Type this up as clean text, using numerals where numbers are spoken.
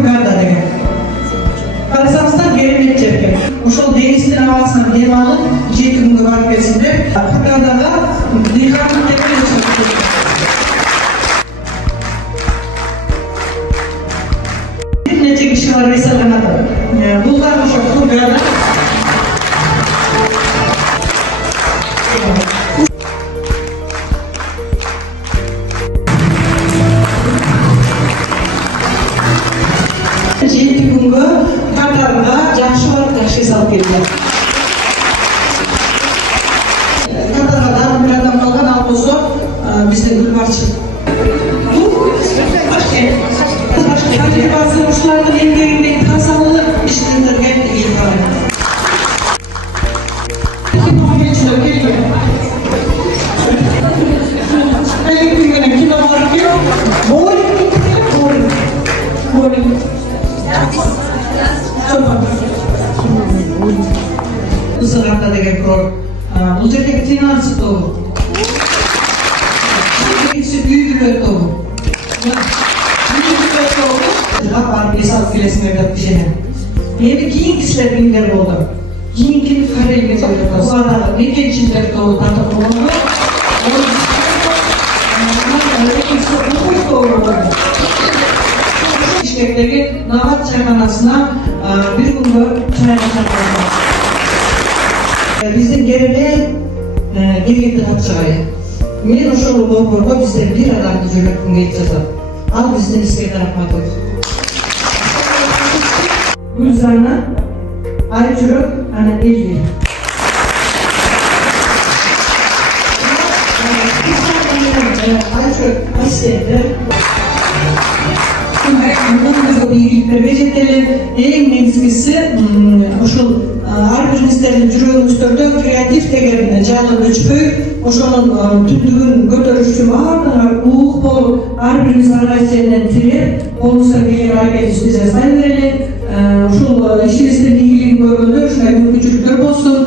Hurgada деген. Қарасаңыздар керемет жерге. Ошол деңиздин абасынан дем алып, 7 күнгө барып келсиңдер. Хургадага дыйкандык деп нече киши бар эселенат. Бул дагы ошо Хургада. Katarda жақсы барып таши салып келді. Катарда бір адам қалған, ал болса бізде Гүлбаршын. Бұл жазушылардың еңбегіне қасалып ешкілерге ел бар. Кино бар екен, Сырғанда деген құрор. Бұл жердегі финансы тобы. Екінші үй бүлек тобы. Үй бүлек тобы. Барып бес-алып келесіңдер деп кішені. Енді кейін кісілер кімдер болды. Кейін кім қараймен көрді. Бұлардағы мекеншілер тобы тартып болғанды. Бишкектегі Нават чайханасына bir күнгі чайға шақырылды. Біздің керемет дегенді қатшығай. Мен ошол борборго бізден bir адамды жөнөткүм келип жатат. Ал биздин иске рахмат айтып. Гүлзана, Айжүрөк, ана Элвир. Айжүрөк ассистенттер. Ең негізгісі ошол ар бириңиздердин жүрөгүңүздөрдө креатив деген жайлы өчпөй, ошонун түндүгүн көтөрүшчү баардыгына уук болуп, ар бириңиз аргайсенен тиреп, колуңуздан келген аракетибизди жасай берели. Ушул ишибиздин ийгилигин көргөндө ушундай мүмкүнчүлүктөр болсун.